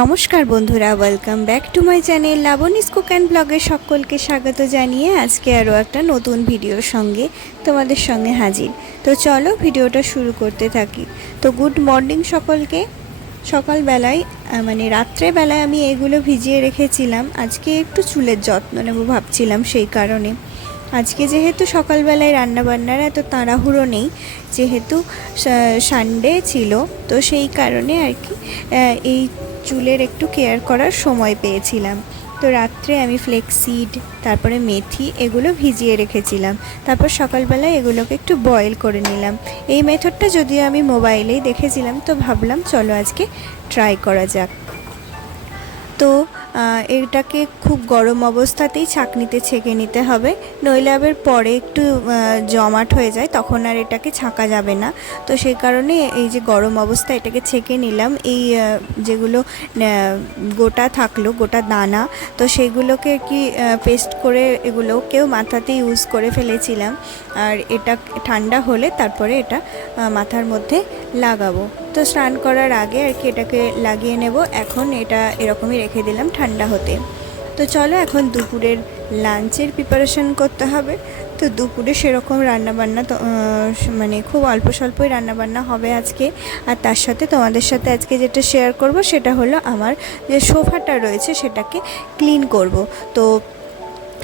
নমস্কার বন্ধুরা, welcome back to my channel Labani's cook and ব্লগে সকলকে স্বাগত জানিয়ে আজকে আরও একটা নতুন ভিডিওর সঙ্গে তোমাদের সঙ্গে হাজির। তো চলো ভিডিওটা শুরু করতে থাকি। তো গুড মর্নিং সকলকে। সকালবেলায় মানে রাত্রেবেলায় আমি এগুলো ভিজিয়ে রেখেছিলাম, আজকে একটু চুলের যত্ন নেব ভাবছিলাম, সেই কারণে। আজকে যেহেতু সকালবেলায় রান্নাবান্নার এত তাড়াহুড়ো নেই, যেহেতু সানডে ছিল, তো সেই কারণে আর কি এই চুলের একটু কেয়ার করার সময় পেয়েছিলাম। তো রাত্রে আমি ফ্লেক্সিড, তারপরে মেথি এগুলো ভিজিয়ে রেখেছিলাম। তারপর সকালবেলায় এগুলোকে একটু বয়েল করে নিলাম। এই মেথডটা যদিও আমি মোবাইলেই দেখেছিলাম, তো ভাবলাম চলো আজকে ট্রাই করা যাক। তো এটাকে খুব গরম অবস্থাতেই ছাঁকনিতে ছেঁকে নিতে হবে, নইলে আবার পরে একটু জমাট হয়ে যায়, তখন আর এটাকে ছাঁকা যাবে না। তো সেই কারণে এই যে গরম অবস্থায় এটাকে ছেঁকে নিলাম। এই যেগুলো গোটা থাকলো, গোটা দানা, তো সেগুলোকে কি পেস্ট করে এগুলোকেও মাথাতে ইউজ করে ফেলেছিলাম। আর এটা ঠান্ডা হলে তারপরে এটা মাথার মধ্যে লাগাবো। তো স্নান করার আগে আর কি এটাকে লাগিয়ে নেব। এখন এটা এরকমই রেখে দিলাম ঠান্ডা হতে। তো চলো এখন দুপুরের লাঞ্চের প্রিপারেশন করতে হবে। তো দুপুরে সেরকম রান্নাবান্না তো মানে খুব অল্প স্বল্পই রান্নাবান্না হবে আজকে। আর তার সাথে তোমাদের সাথে আজকে যেটা শেয়ার করব সেটা হলো আমার যে সোফাটা রয়েছে সেটাকে ক্লিন করব। তো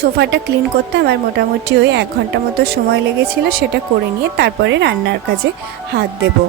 সোফাটা ক্লিন করতে আমার মোটামুটি ওই 1 ঘন্টা মতো সময় লেগেছিল। সেটা করে নিয়ে তারপরে রান্নার কাজে হাত দেবো।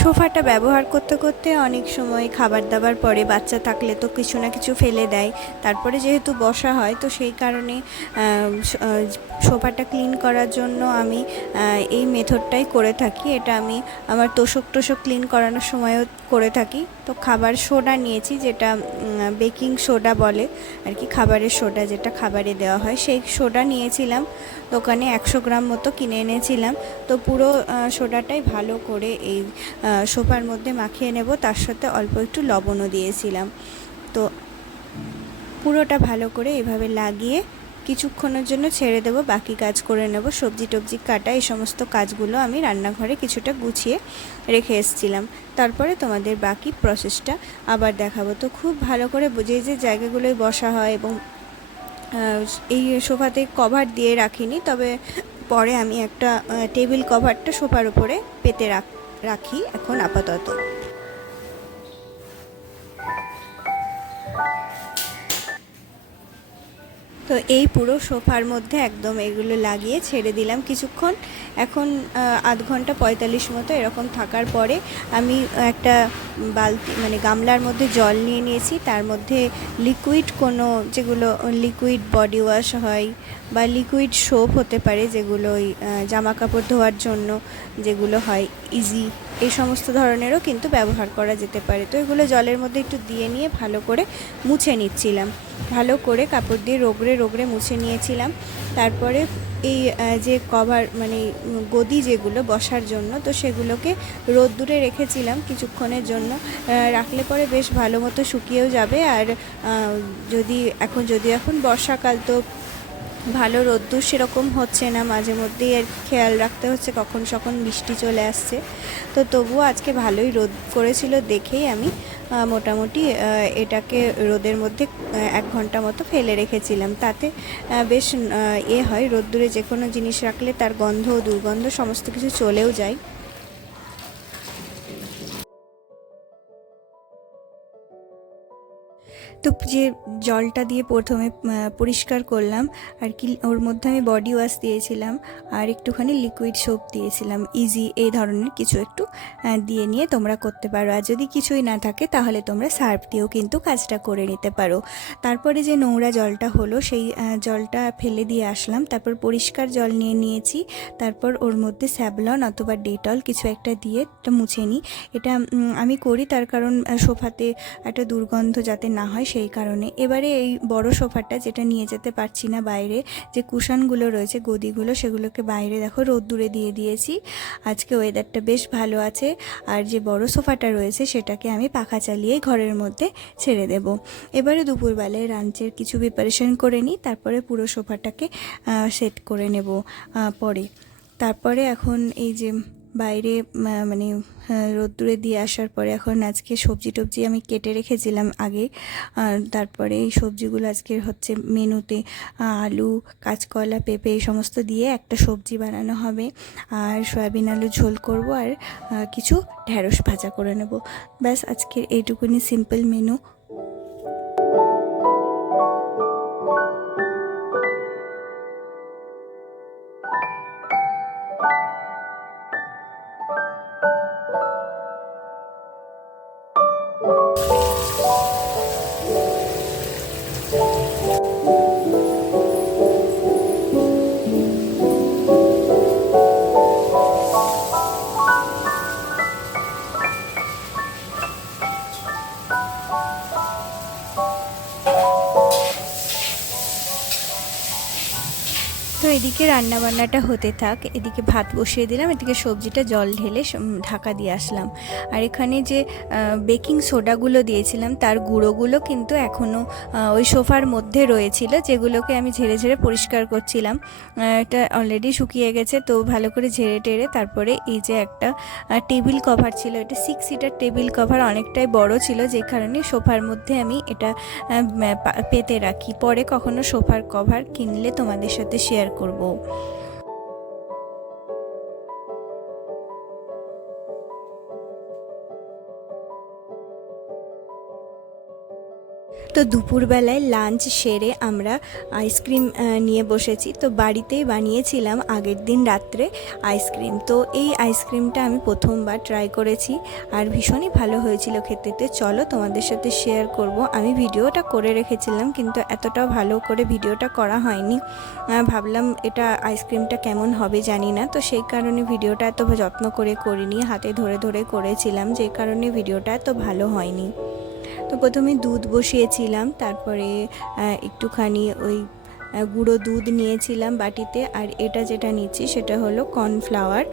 সোফাটা ব্যবহার করতে করতে অনেক সময় খাবার দাবার পরে, বাচ্চা থাকলে তো কিছু না কিছু ফেলে দেয়, তারপরে যেহেতু বসা হয়, তো সেই কারণে সোফাটা ক্লিন করার জন্য আমি এই মেথডটাই করে থাকি। এটা আমি আমার তোষক ক্লিন করানোর সময়ও করে থাকি। তো খাবার সোডা নিয়েছি, যেটা বেকিং সোডা বলে আর কি, খাবারের সোডা যেটা খাবারে দেওয়া হয়, সেই সোডা নিয়েছিলাম দোকানে 100 গ্রাম মতো কিনে এনেছিলাম। তো পুরো সোডাটাই ভালো করে এই সোফার মধ্যে মাখিয়ে নেব, তার সাথে অল্প একটু লবণও দিয়েছিলাম। তো পুরোটা ভালো করে এভাবে লাগিয়ে কিছুক্ষণের জন্য ছেড়ে দেব, বাকি কাজ করে নেব। সবজি টবজি কাটা, এই সমস্ত কাজগুলো আমি রান্নাঘরে কিছুটা গুছিয়ে রেখে এসেছিলাম। তারপরে তোমাদের বাকি প্রসেসটা আবার দেখাবো। তো খুব ভালো করে বুঝে যে জায়গাগুলোয় বসা হয়, এবং এই সোফাতে কভার দিয়ে রাখিনি, তবে পরে আমি একটা টেবিল কভারটা সোফার উপরে পেতে রাখি এখন আপাতত। তো এই পুরো সোফার মধ্যে একদম এগুলো লাগিয়ে ছেড়ে দিলাম কিছুক্ষণ। এখন আধ ঘন্টা 45 মতো এরকম থাকার পরে আমি একটা বালতি মানে গামলার মধ্যে জল নিয়ে নিয়েছি। তার মধ্যে লিকুইড কোনো, যেগুলো লিকুইড বডি ওয়াশ হয় বা লিকুইড সোপ হতে পারে, যেগুলো ওই জামা কাপড় ধোয়ার জন্য যেগুলো হয় ইজি, এই সমস্ত ধরনেরও কিন্তু ব্যবহার করা যেতে পারে। তো এগুলো জলের মধ্যে একটু দিয়ে নিয়ে ভালো করে মুছে নিচ্ছিলাম, ভালো করে কাপড় দিয়ে রগড়ে মুছে নিয়েছিলাম। তারপরে এই যে কভার মানে গদি যেগুলো বসার জন্য, তো সেগুলোকে রোদ্দুরে রেখেছিলাম কিছুক্ষণের জন্য। রাখলে পরে বেশ ভালো মতো শুকিয়েও যাবে। আর যদি এখন বর্ষাকাল, তো ভালো রোদ্দুর সেরকম হচ্ছে না, মাঝে মধ্যেই আর খেয়াল রাখতে হচ্ছে কখন বৃষ্টি চলে আসছে। তো তবুও আজকে ভালোই রোদ করেছিল দেখেই আমি মোটামুটি এটাকে রোদের মধ্যে 1 ঘন্টা মতো ফেলে রেখেছিলাম। তাতে বেশ হয়, রোদ্দুরে যে কোনো জিনিস রাখলে তার গন্ধ দুর্গন্ধ সমস্ত কিছু চলেও যায়। তো যে জলটা দিয়ে প্রথমে পরিষ্কার করলাম আর কি, ওর মধ্যে আমি বডি ওয়াশ দিয়েছিলাম আর একটুখানি লিকুইড সোপ দিয়েছিলাম, ইজি এই ধরনের কিছু একটু দিয়ে নিয়ে তোমরা করতে পারো। আর যদি কিছুই না থাকে তাহলে তোমরা সার্ফ দিয়েও কিন্তু কাজটা করে নিতে পারো। তারপরে যে নোংরা জলটা হলো সেই জলটা ফেলে দিয়ে আসলাম। তারপর পরিষ্কার জল নিয়ে নিয়েছি, তারপর ওর মধ্যে স্যাভলন অথবা ডেটল কিছু একটা দিয়ে মুছে নিই। এটা আমি করি তার কারণ সোফাতে একটা দুর্গন্ধ যাতে না হয়, সেই কারণে। এবারে এই বড় সোফাটা যেটা নিয়ে যেতে পারছি না বাইরে, যে কুশনগুলো রয়েছে গদিগুলো, সেগুলোকে বাইরে দেখো রোদ্দুরে দিয়ে দিয়েছি। আজকে ওয়েদারটা বেশ ভালো আছে। আর যে বড় সোফাটা রয়েছে সেটাকে আমি পাখা চালিয়ে ঘরের মধ্যে ছেড়ে দেব। এবারে দুপুরবেলায় লাঞ্চের কিছু প্রিপারেশন করে নিই, তারপরে পুরো সোফাটাকে সেট করে নেব পরে। তারপরে এখন এই যে বাইরে মানে রোদ্দুরে দিয়ে আসার পরে এখন আজকে সবজি টবজি আমি কেটে রেখেছিলাম আগে। আর তারপরে এই সবজিগুলো আজকের হচ্ছে মেনুতে আলু, কাঁচকলা, পেঁপে এই সমস্ত দিয়ে একটা সবজি বানানো হবে, আর সয়াবিন আলু ঝোল করব, আর কিছু ঢ্যাঁড়স ভাজা করে নেব। ব্যাস আজকের এইটুকুনি সিম্পল মেনু। তো এদিকে রান্নাবান্নাটা হতে থাক, এদিকে ভাত বসিয়ে দিলাম, এদিকে সবজিটা জল ঢেলে ঢাকা দিয়ে আসলাম। আর এখানে যে বেকিং সোডাগুলো দিয়েছিলাম তার গুঁড়োগুলো কিন্তু এখনও ওই সোফার মধ্যে রয়েছিল, যেগুলোকে আমি ঝেড়ে ঝেড়ে পরিষ্কার করছিলাম। এটা অলরেডি শুকিয়ে গেছে, তো ভালো করে ঝেড়ে টেড়ে তারপরে এই যে একটা টেবিল কভার ছিল, এটা 6 সিটার টেবিল কভার, অনেকটাই বড় ছিল, যে কারণে সোফার মধ্যে আমি এটা পেতে রাখি। পরে কখনো সোফার কভার কিনলে তোমাদের সাথে শেয়ার করব। তো দুপুরবেলায় লাঞ্চ সেরে আমরা আইসক্রিম নিয়ে বসেছি। তো বাড়িতেই বানিয়েছিলাম আগের দিন রাত্রে আইসক্রিম। তো এই আইসক্রিমটা আমি প্রথমবার ট্রাই করেছি, আর ভীষণই ভালো হয়েছিল খেতে। তো চলো তোমাদের সাথে শেয়ার করব। আমি ভিডিওটা করে রেখেছিলাম, কিন্তু এতটাও ভালো করে ভিডিওটা করা হয়নি। ভাবলাম এটা আইসক্রিমটা কেমন হবে জানি না, তো সেই কারণে ভিডিওটা এত যত্ন করে করিনি, হাতে ধরে ধরে করেছিলাম, যে কারণে ভিডিওটা এত ভালো হয়নি। তো প্রথমে দুধ বসিয়েছিলাম, তারপরে একটুখানি ওই গুঁড়ো দুধ নিয়েছিলাম বাটিতে, আর এটা যেটা নিচ্ছি সেটা হলো কর্নফ্লাওয়ার।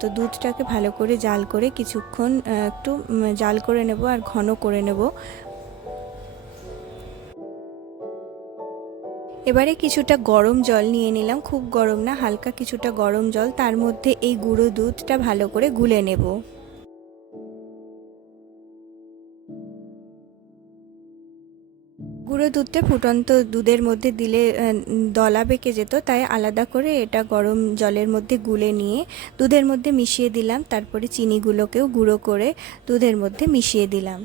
তো দুধটাকে ভালো করে জাল করে কিছুক্ষণ একটু জাল করে নেব আর ঘন করে নেব। এবারে কিছুটা গরম জল নিয়ে নিলাম, খুব গরম না, হালকা কিছুটা গরম জল, তার মধ্যে এই গুঁড়ো দুধটা ভালো করে গুলে নেব। গুঁড়ো দুধটা ফুটন্ত দুধের মধ্যে দিলে দলা পেকে যেত, তাই আলাদা করে এটা গরম জলের মধ্যে গুলে নিয়ে দুধের মধ্যে মিশিয়ে দিলাম। তারপরে চিনিগুলোকেও গুঁড়ো করে দুধের মধ্যে মিশিয়ে দিলাম।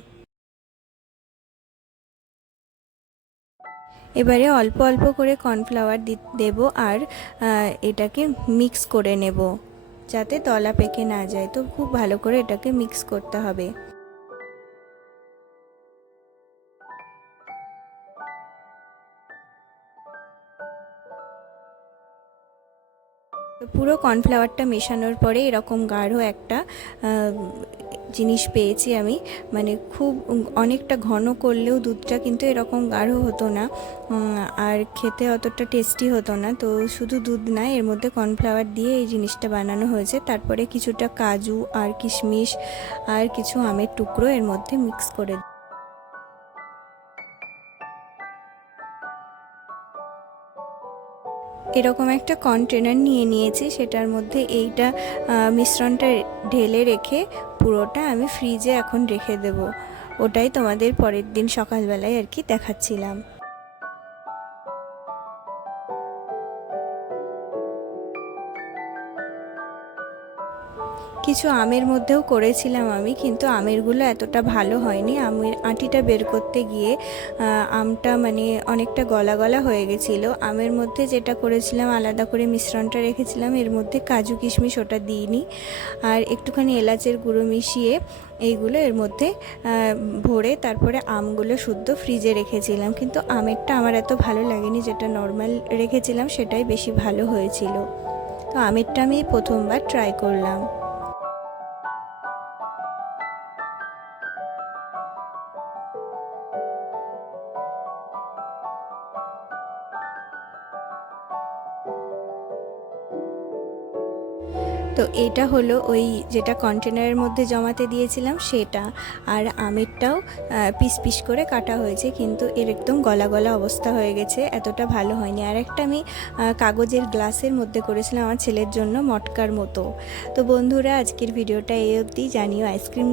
এবারে অল্প অল্প করে কর্নফ্লাওয়ার দেব, আর এটাকে মিক্স করে নেব যাতে দলা পেকে না যায়। তো খুব ভালো করে এটাকে মিক্স করতে হবে। তো পুরো কর্নফ্লাওয়ারটা মেশানোর পরে এরকম গাঢ় একটা জিনিস পেয়েছি আমি, মানে খুব অনেকটা ঘন করলেও দুধটা কিন্তু এরকম গাঢ় হতো না, আর খেতে অতটা টেস্টি হতো না। তো শুধু দুধ না, এর মধ্যে কর্নফ্লাওয়ার দিয়ে এই জিনিসটা বানানো হয়েছে। তারপরে কিছুটা কাজু আর কিশমিশ আর কিছু আমের টুকরো এর মধ্যে মিক্স করে এরকম একটা কন্টেনার নিয়ে নিয়েছি, সেটার মধ্যে এইটা মিশ্রণটা ঢেলে রেখে পুরোটা আমি ফ্রিজে এখন রেখে দেব। ওটাই তোমাদের পরের দিন সকালবেলায় আর কি দেখাচ্ছিলাম। কিছু আমের মধ্যেও করেছিলাম আমি, কিন্তু আমেরগুলো এতটা ভালো হয়নি। আমের আঁটিটা বের করতে গিয়ে আমটা মানে অনেকটা গলা গলা হয়ে গেছিলো। আমের মধ্যে যেটা করেছিলাম, আলাদা করে মিশ্রণটা রেখেছিলাম, এর মধ্যে কাজু কিশমিশ ওটা দিইনি, আর একটুখানি এলাচের গুঁড়ো মিশিয়ে এইগুলো এর মধ্যে ভরে তারপরে আমগুলো শুদ্ধ ফ্রিজে রেখেছিলাম। কিন্তু আমেরটা আমার এত ভালো লাগেনি, যেটা নর্মাল রেখেছিলাম সেটাই বেশি ভালো হয়েছিল। তো আমেরটা আমি প্রথমবার ট্রাই করলাম। তো এটা হলো ওই যেটা কন্টেনারের মধ্যে জমাতে দিয়েছিলাম সেটা। আর আমেরটাও পিস পিস করে কাটা হয়েছে, কিন্তু এর একদম গলা গলা অবস্থা হয়ে গেছে, এতটা ভালো হয়নি। আর একটা আমি কাগজের গ্লাসের মধ্যে করেছিলাম আমার ছেলের জন্য, মটকার মতো। তো বন্ধুরা, আজকের ভিডিওটা এই অবধি। জানিও আইসক্রিম